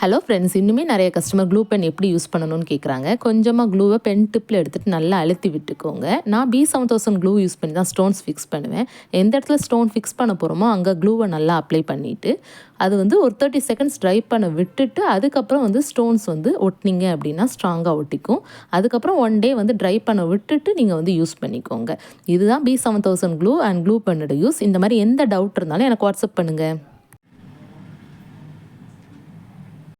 Hello friends, இன்னுமே நிறைய customer clue pen எப்படி யூஸ் பண்ணணும்னு கேட்குறாங்க. கொஞ்சமாக க்ளூவை பென் டிப்பில் எடுத்துகிட்டு நல்லா அழுத்தி விட்டுக்கோங்க. நான் B7000 க்ளூ யூஸ் பண்ணி தான் ஸ்டோன்ஸ் ஃபிக்ஸ் பண்ணுவேன். எந்த இடத்துல ஸ்டோன் ஃபிக்ஸ் பண்ண போகிறோமோ அங்கே க்ளூவை நல்லா அப்ளை பண்ணிவிட்டு அது ஒரு 30 செகண்ட்ஸ் ட்ரை பண்ண விட்டுட்டு அதுக்கப்புறம் ஸ்டோன்ஸ் ஒட்டினீங்க அப்படின்னா ஸ்ட்ராங்காக ஒட்டிக்கும். அதுக்கப்புறம் 1 டே ட்ரை பண்ண விட்டுட்டு நீங்கள் யூஸ் பண்ணிக்கோங்க. இதுதான் B7000 clue and clue பென்னோட use. இந்த மாதிரி எந்த டவுட் இருந்தாலும் எனக்கு வாட்ஸ்அப் பண்ணுங்கள்.